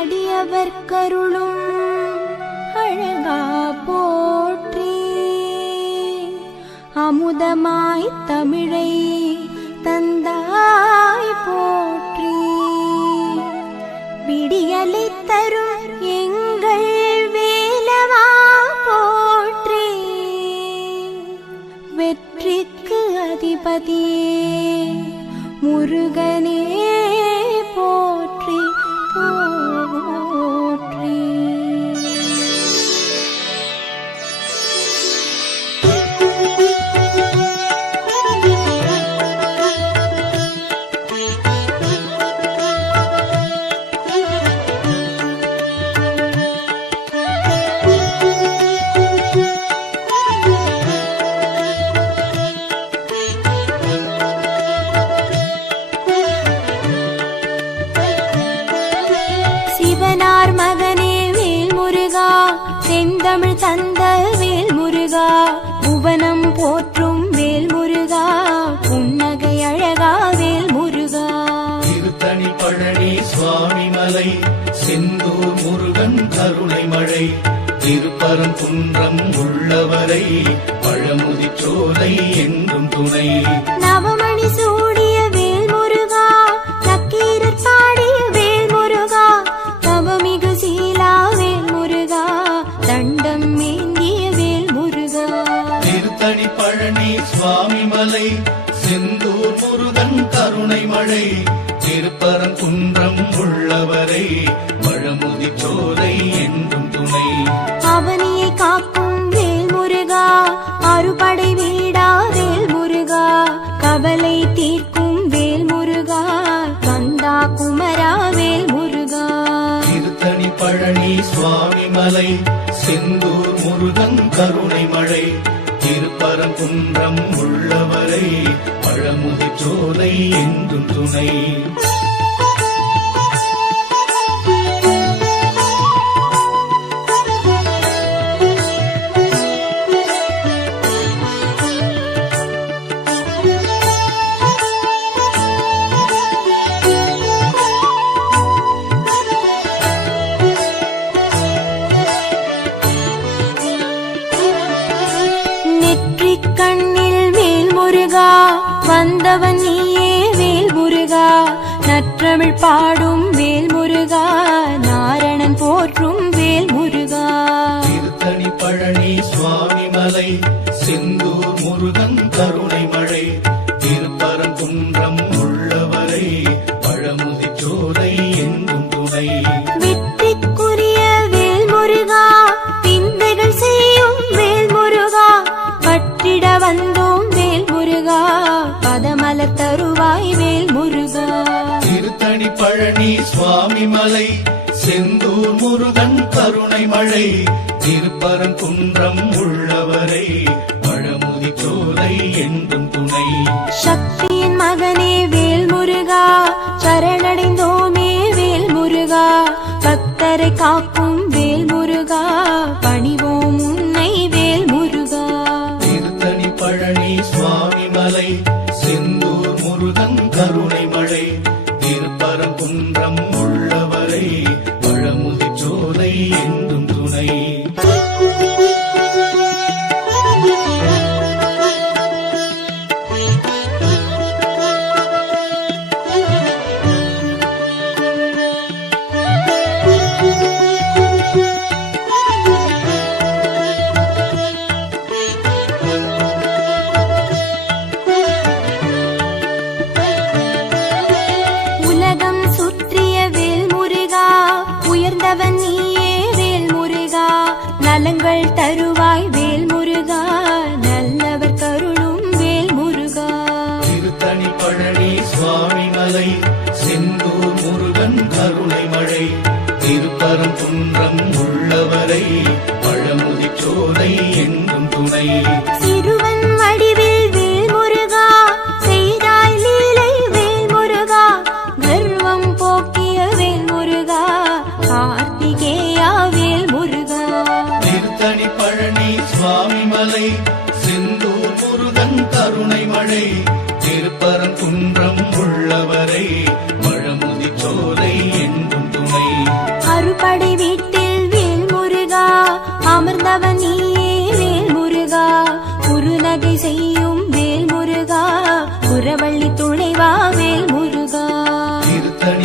அடியவர் கருளும் அழகா போற்றி. அமுதமாய் தமிழை தந்தாய் போற்றி. விடியலை தரும் எங்கள் வேலவா போற்றி. வெற்றிக்கு அதிபதியே முருகனே போற்றி போற்றி. சிவனார் மகனே வேல் முருகா, செந்தமிழ் தந்த வேல் முருகா, புவனம் போற்றும் வேல் முருகா, புன்னகை அழகா வேல் முருகா. திருத்தணி பழனி சுவாமி மலை, செந்தூர் முருகன் கருணை மழை, திருப்பரங்குன்றம் உள்ளவரை பழமுதி சோலை என்றும் துணை. நவமணி சூடிய வேல் முருகா, நக்கீரர் பாடிய வேல் முருகா, தவமிகு சீலா வேல் முருகா, தண்டம் ஏந்திய வேல் முருகா. திருத்தணி பழனி சுவாமி மலை, செந்தூர் முருகன் கருணை மழை, திருப்பரங்குன்றம் உள்ளவரை பழமுதி சோலை என்றும் துணை. அவனியை காக்கும் வேல் முருகா, அறுபடை வீடா வேல் முருகா, கவலை தீர்க்கும் வேல் முருகா, கந்தா குமரா வேல் முருகா. திருத்தணி பழனி சுவாமி மலை, செந்தூர் முருகன் கருணை மழை, திருப்பரங்குன்றம் உள்ளவரை பழமுதி சோலை என்றும் துணை. கண்ணில் வேல் முருகா, வந்தவன் நீயே வேல் முருகா, நற்றமிழ் பாடும் வேல் முருகா, நாரணன் போற்றும் வேல் முருகா. திருத்தணி பழனி சுவாமி மலை, செந்தூர் முருகன் கருணை மழை, திருப்பரங்குன்றம் உள்ளவரை பழமுதி சோலை என்றும் துணை. வெற்றிக்குரிய வேல் முருகா, விந்தைகள் செய்யும் வேல் முருகா, பற்றிட வந்தோம் வேல் முருகா, பதமலர் தருவாய் வேல் முருகா. திருத்தணி பழனி சுவாமி மலை, செந்தூர் முருகன் கருணை மழை, திருப்பரங்குன்றம் உள்ளவரை பழமுதி சோலை என்றும் துணை. சக்தியின் மகனே வேல் முருகா, சரணடைந்தோமே வேல் முருகா, பக்தரை காக்கும் வேல் முருகா, பணிவோம் உன்னை வேல் முருகா. திருத்தணி பழனி சுவாமி மலை, செந்தூர் முருகன் கருணை மழை, திருப்பரங்குன்றம் உள்ளவரை பழமுதி சோலை என்றும் துணை. உலகம் சுற்றிய வேல் முருகா, உயர்ந்தவன் நீயே வேல் முருகா, நலங்கள் தருவாய் வேல் முருகா, நல்லவர் கருளும் வேல் முருகா. திருத்தணி பழனி சுவாமி மலை, செந்தூர் முருகன் கருணை மழை, திருப்பரங்குன்றம் உள்ளவரை பழமுதி சோலை என்றும் துணை. சிறுவன் வடிவில் வேல் முருகா, செய்தாய் லீலை வேல் முருகா, கர்வம் போக்கிய வேல் முருகா, கார்த்திகேயா வேல் முருகா. திருத்தணி பழனி சுவாமி மலை, செந்தூர் முருகன் கருணை மழை, திருப்பரங்குன்றம் உள்ளவரை பழமுதி சோலை என்றும் துணை.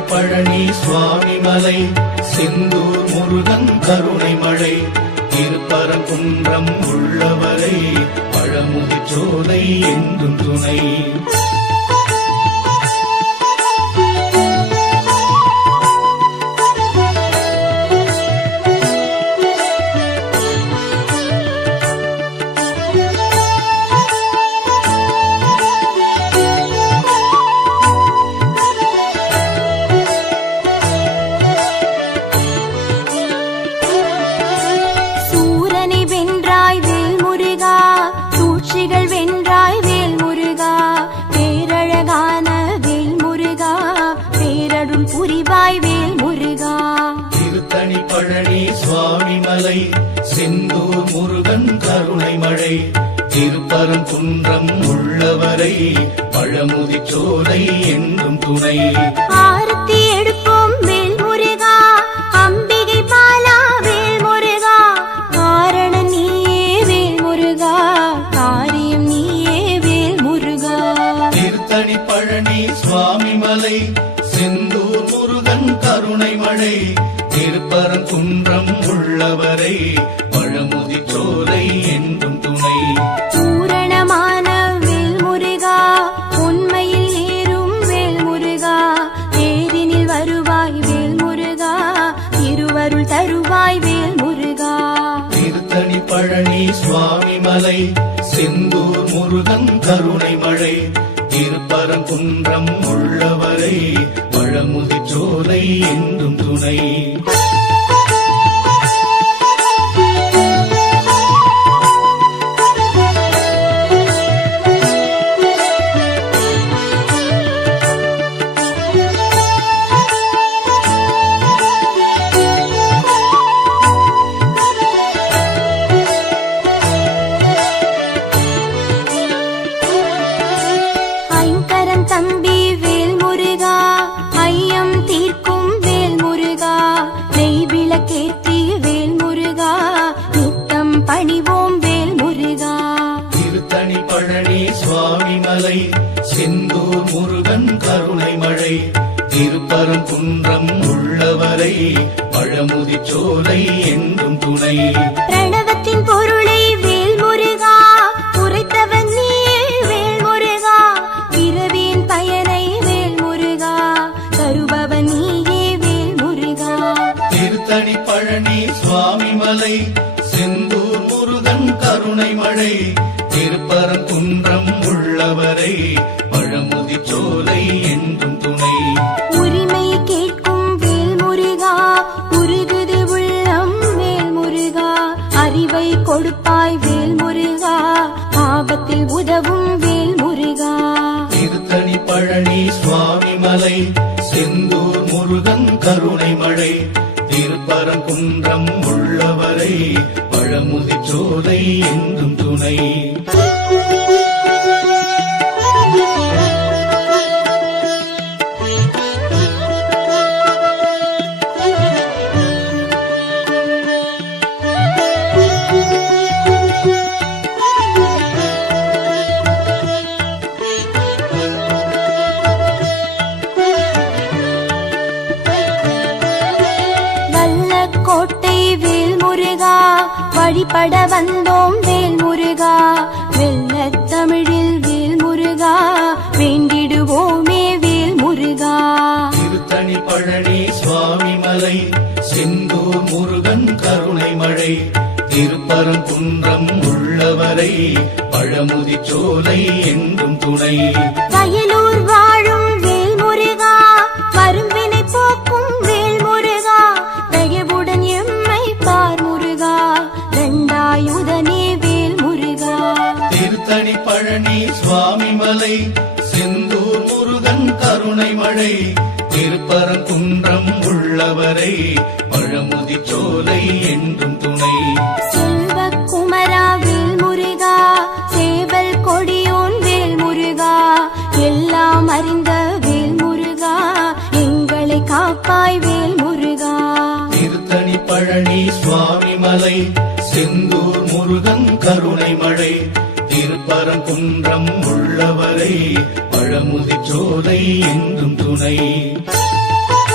பழனி சுவாமி மலை செந்தூர் முருகன் கருணை மழை திருப்பரங்குன்றம் உள்ளவரை பழமுதிர்ச்சோலை என்றும் துணை. திருத்தணி பழனி சுவாமி மலை செந்தூர் முருகன் கருணை மழை திருப்பரங்குன்றம் உள்ளவரை பழமுதிர்ச்சோலை என்றும் துணை. ஆரத்தி எடுப்போம் வேல் முருகா, அம்பிகை பாலா வேல் முருகா, காரண நீயே வேல் முருகா, காரியம் நீயே வேல் முருகா. திருத்தணி பழனி சுவாமி மலை செந்தூர் முருகன் கருணை மழை திருப்பரங்குன்றம் உள்ளவரை பழமுதிர்ச்சோலை என்றும் துணை. பூரணமான வேல் முருகா, உண்மையில் ஏறும் வேல் முருகா, தேரினில் வருவாய் வேல் முருகா, திருவருள் தருவாய் வேல் முருகா. திருத்தணி பழனி சுவாமி மலை செந்தூர் முருகன் கருணை மழை திருப்பரங்குன்றம் உள்ளவரை பழமுதிர்ச்சோலை என்றும் துணை. தம்பி வேல் முருகா, ஐயம் தீர்க்கும் வேல் முருகா, நெய் விளக்கேற்றி வேல் முருகா, நித்தம் பணிவோம் வேல் முருகா. திருத்தணி பழனி சுவாமி மலை செந்தூர் முருகன் கருணை மழை திருப்பரங்குன்றம் உள்ளவரை பழமுதிர்ச்சோலை என்றும் துணை. பிரணவத்தின் பொருளை வேல் முருகா, உரைத்தவன் நீயே வேல் முருகா, பிறவியின் பயனை வேல் முருகா, தருபவன் நீயே வேல் முருகா. திருத்தணி பழனி சுவாமி மலை செந்தூர் முருகன் கருணை மழை திருப்பரங்குன்றம் உள்ளவரை பழமுதிர்ச்சோலை என்றும் துணை. உரிமை கேட்கும் வேல் முருகா, உருகுது உள்ளம் வேல் முருகா, அறிவை கொடுப்பாய் வேல் முருகா, ஆபத்தில் உதவும் வேல் முருகா. திருத்தணி பழனி சுவாமி மலை செந்தூர் முருகன் கருணை மழை திருப்பரங்குன்றம் உள்ளவரை பழமுதிர்ச்சோலை என்றும் துணை. கோட்டை வேல் முருகா, வழிபட வந்தோம் வேல் முருகா, வெள்ளத் தமிழில் வேல் முருகா, வேண்டிடுவோமே வேல் முருகா. திருத்தணி பழனி சுவாமி மலை செந்தூர் முருகன் கருணை மழை திருப்பரங்குன்றம் உள்ளவரை பழமுதிர்ச்சோலை என்றும் துணை. வயலூர் வாழும் வேல் முருகா, வரும்பினை போக்கும் வேல் முருகா, தயவுடன் எம்மை பார் முருகா, தண்டாயுதனே வேல் முருகா. திருத்தணி பழனி சுவாமி மலை செந்தூர் முருகன் கருணை மழை திருப்பரங்குன்றம் உள்ளவரை பழமுதிர்ச்சோலை என்றும் துணை. செல்வக்குமரா வேல் முருகா, சேவல் கொடியோன் வேல் முருகா, எல்லாம் அறிந்த வேல் முருகா, எங்களை காப்பாய் வேல் முருகா. திருத்தணி பழனி சுவாமி மலை செந்தூர் முருகன் கருணை மழை திருப்பரங்குன்றம் உள்ளவரை பழமுதிர்ச்சோலை என்றும் துணை.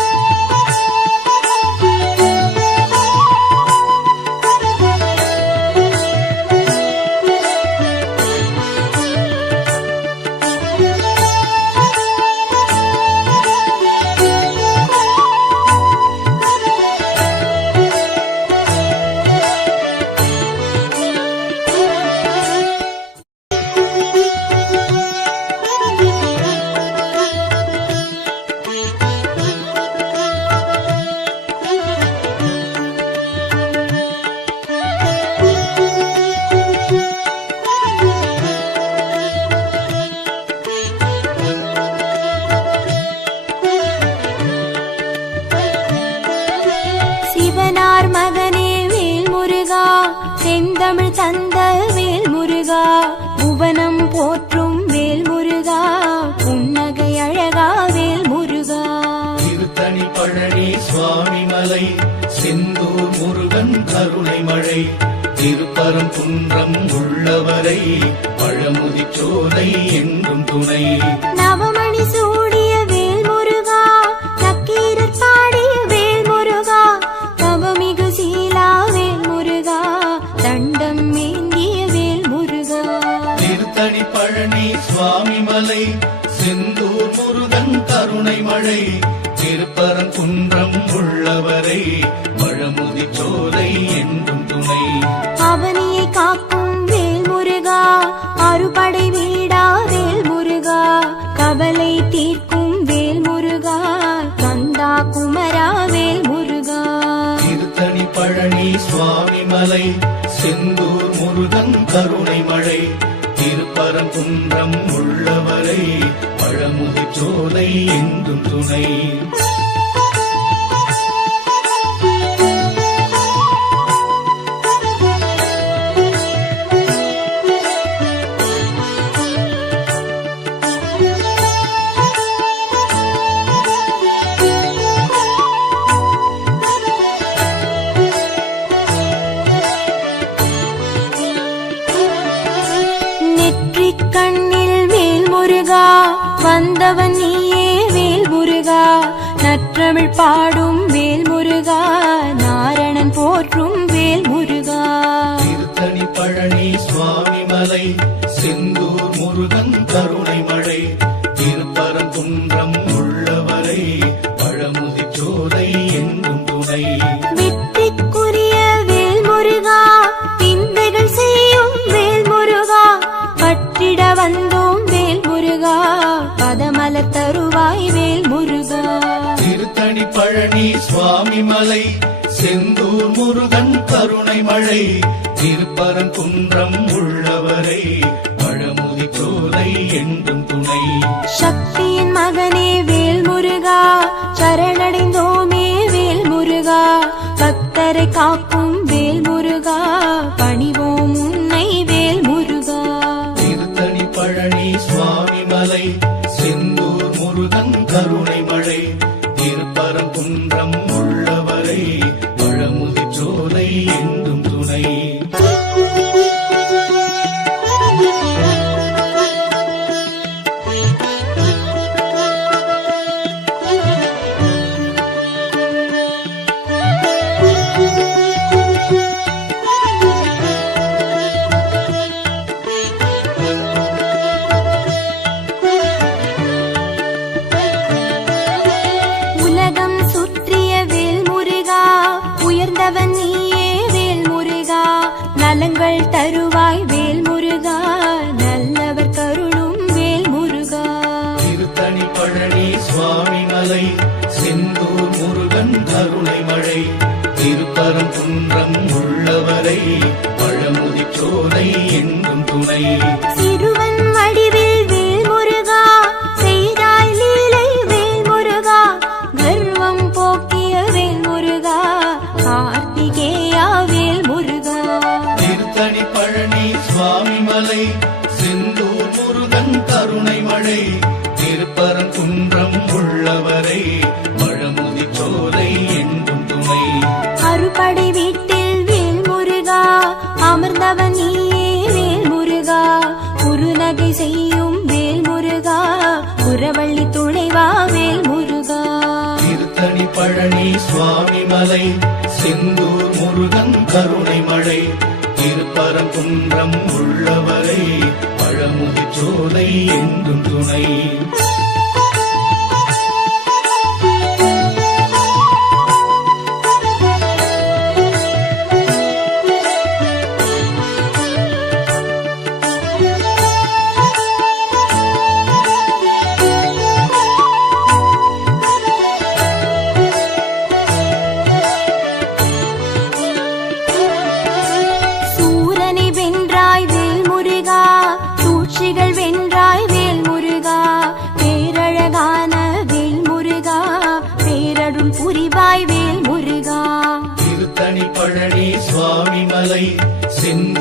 செந்தமிழ் தந்த வேல் முருகா, புவனம் போற்றும் வேல் முருகா, புன்னகை அழகா வேல் முருகா. திருத்தணி பழனி சுவாமி மலை, செந்தூர் முருகன் கருணை மழை, திருப்பரங்குன்றம் உள்ளவரை பழமுதிர்ச்சோலை என்றும் துணை. நவமணி சூடிய வேல் முருகா, நக்கீரர் பாடிய வேல் முருகா, தவமிகு சீலா வேல் முருகா, தண்டம் ஏந்திய வேல் முருகா. திருத்தணி பழனி சுவாமி மலை, செந்தூர் முருகன் கருணை மழை, திருப்பரங்குன்றம் உள்ளவரை பழமுதிர்ச்சோலை என்றும் துணை. அவனியை காக்கும் வேல் முருகா, அறுபடை வீடா வேல் முருகா, கவலை தீர்க்கும் வேல் முருகா, கந்தா குமரா வேல் முருகா. திருத்தணி பழனி சுவாமி மலை, செந்தூர் முருகன் கருணை மழை, திருப்பரங்குன்றம் உள்ளவரை பழமுதிர்ச்சோலை என்றும் துணை. கண்ணில் வேல் முருகா, வந்தவன் நீயே வேல் முருகா, நற்றமிழ் பாடும் வேல் முருகா, நாரணன் போற்றும் வேல் முருகா. திருத்தணி பழனி சுவாமி மலை, செந்தூர் முருகன் கருணை மழை, திருப்பரங்குன்றம் உள்ளவரை பழமுதிர்ச்சோலை என்றும் துணை. வெற்றிக்குரிய வேல் முருகா, விந்தைகள் செய்யும் வேல் முருகா, பற்றிட வந்தோம் வேல் முருகா, பதமலர் தருவாய் வேல் முருகா. திருத்தணி பழனி சுவாமி மலை, செந்தூர் முருகன் கருணை மழை, திருப்பரங்குன்றம் உள்ளவரை பழமுதிர்ச்சோலை என்றும் துணை. சக்தியின் மகனே வேல் முருகா, சரணடைந்தோமே வேல் முருகா, பக்தரை காக்கும் வேல் முருகா, பணிவோம் உன்னை வேல் முருகா. திருத்தணி பழனி சுவாமி மலை, செந்தூர் முருகன் கருணை மழை, திருப்பரங்குன்றம் உள்ளவரை பழமுதிர்ச்சோலை என்றும் துணை. உலகம் சுற்றிய வேல் முருகா, உயர்ந்தவன் நீயே வேல் முருகா, நலங்கள் தருவாய் வேல் முருகா, நல்லவர் கருளும் வேல் முருகா. திருத்தணி பழனி சுவாமி மலை, செந்தூர் முருகன் கருணை மழை, திருப்பரங்குன்றம் உள்ளவரை பழமுதிர்ச்சோலை என்றும் துணை. சிறுவன் வடிவில் வேல் முருகா, செய்தாய் லீலை வேல் முருகா, கர்வம் போக்கிய வேல் முருகா, கார்த்திகேயா வேல் முருகா. திருத்தணி பழனி சுவாமி மலை, செந்தூர் முருகன் கருணை மழை, திருப்பரங்குன்றம் உள்ளவரை பழமுதிர்ச்சோலை என்றும் துணை. அறுபடை வீட்டில் வேல் முருகா, அமர்ந்தவன் நீயே வேல் முருகா, குறுநகை செய்யும் வேல் முருகா, குரவள்ளி துணைவா வேல் முருகா. திருத்தணி பழனி சுவாமி மலை, செந்தூர் முருகன் கருணை மழை, திருப்பரங்குன்றம் உள்ளவரை பழமுதிர்ச்சோலை என்றும் துணை. சூரனை வென்றாய் வேல் முருகா, சூழ்ச்சிகள் வென்றாய் வேல் முருகா, பேரழகான வேல் முருகா, பேரருள் புரிவாய் வேல் முருகா. திருத்தணி பழனி சுவாமி மலை, செந்தூர்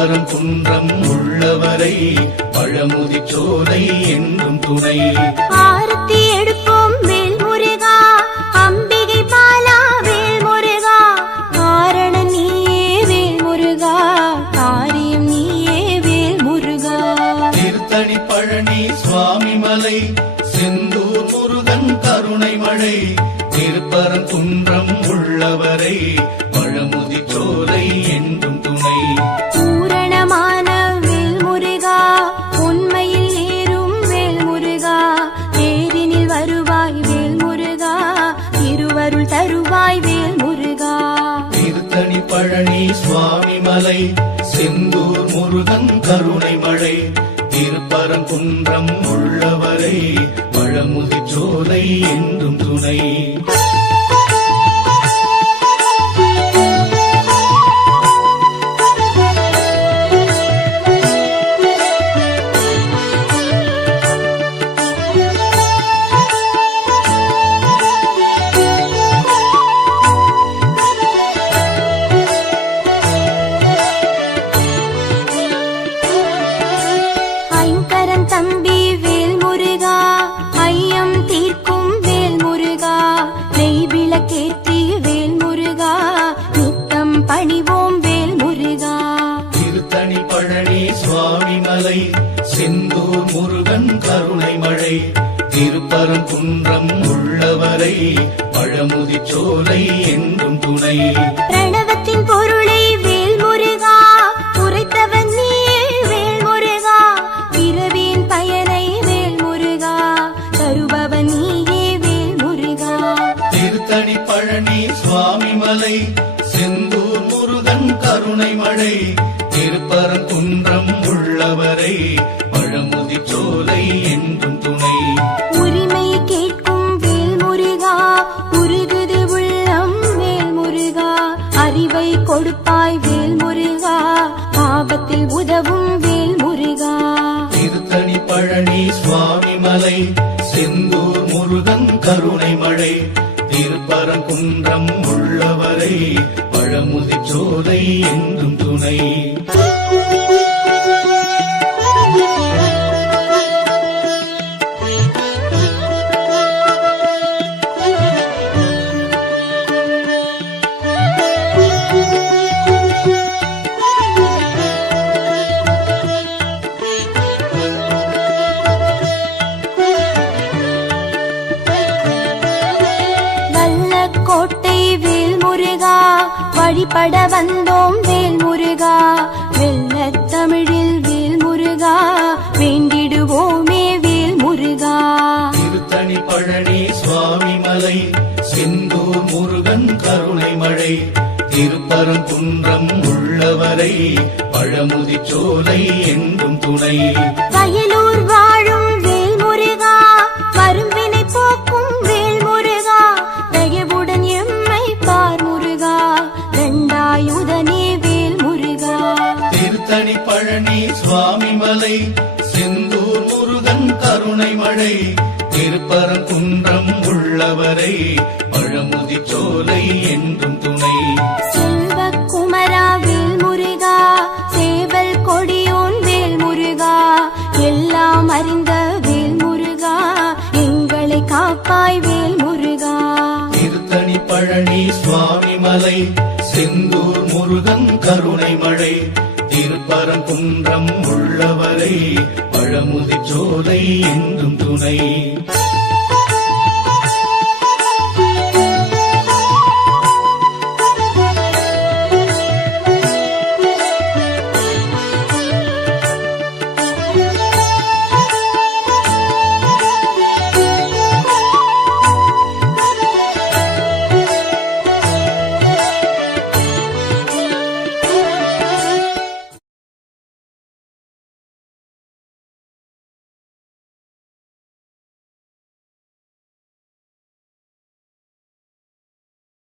திருப்பரங்குன்றம் உள்ளவரை பழமுதிர்ச்சோலை என்றும் துணை. ஆரத்தி எடுப்போம் வேல் முருகா, அம்பிகை பாலா வேல் முருகா, காரண நீயே வேல் முருகா, காரியம் நீயே வேல் முருகா. திருத்தணி பழனி சுவாமி மலை, செந்தூர் முருகன் கருணை மழை, திருப்பரங்குன்றம் உள்ளவரை பழமுதிர்ச்சோலை என்றும் துணை. பூரணமான வேல் முருகா, உண்மையில் ஏறும் வேல் முருகா, தேரினில் வருவாய் வேல் முருகா, திருவருள் தருவாய் வேல் முருகா. திருத்தணி பழனி சுவாமி மலை, செந்தூர் முருகன் கருணை மழை, திருப்பரங்குன்றம் உள்ளவரை பழமுதிர்ச்சோலை என்றும் துணை. ஐங்கரன் தம்பி வேல் முருகா, ஐயம் தீர்க்கும் வேல் முருகா, நெய் விளக்கேற்றி வேல் முருகா, நித்தம் பணிவோம் வேல் முருகா. திருத்தணி பழனி சுவாமி மலை, செந்தூர் முருகன் கருணை மழை, திருப்பரங்குன்றம் உள்ளவரை பழமுதிர்ச்சோலை என்றும் துணை. பிரணவத்தின் பொருளை வேல் முருகா, உரைத்தவன் நீயே வேல் முருகா, பிறவியின் பயனை வேல் முருகா, தருபவன் நீயே வேல் முருகா. திருத்தணி பழனி சுவாமி மலை, செந்தூர் முருகன் கருணை மழை, திருப்பரங்குன்றம் உள்ளவரை பழமுதிர்ச்சோலை என்றும் துணை. உரிமை கேட்கும் வேல் முருகா, உருகுது உள்ளம் வேல் முருகா, அறிவை கொடுப்பாய் வேல் முருகா, ஆபத்தில் உதவும் வேல் முருகா. திருத்தணி பழனி சுவாமி மலை, செந்தூர் முருகன் கருணை மழை, திருப்பரங்குன்றம் உள்ளவரை பழமுதிர்ச்சோலை என்றும் துணை. கோட்டை வேல் முருகா, வழிபட வந்தோம் வேல் முருகா, வெள்ளத் தமிழில் வேல் முருகா, வேண்டிடுவோமே வேல் முருகா. திருத்தணி பழனி சுவாமி மலை, செந்தூர் முருகன் கருணை மழை, திருப்பரங்குன்றம் உள்ளவரை பழமுதிர்ச்சோலை என்றும் துணை. வயலூர் வாழும் வேல் முருகா, கரும்பினை போக்கும் வேல் முருகா, தயவுடன் எம்மை பார் முருகா, தண்டாயுதனே வேல் முருகா. திருத்தணி பழனி சுவாமி மலை, செந்தூர் முருகன் கருணை மழை, திருப்பரங்குன்றம் உள்ளவரை பழமுதிர்ச்சோலை என்றும் துணை. செல்வக்குமரா வேல் முருகா, சேவல் கொடியோன் வேல் முருகா, எல்லாம் அறிந்த வேல் முருகா, எங்களை காப்பாய் வேல் முருகா. திருத்தணி பழனி சுவாமி மலை, செந்தூர் முருகன் கருணை மழை, திருப்பரங்குன்றம் உள்ளவரை பழமுதிர்ச்சோலை என்றும் துணை.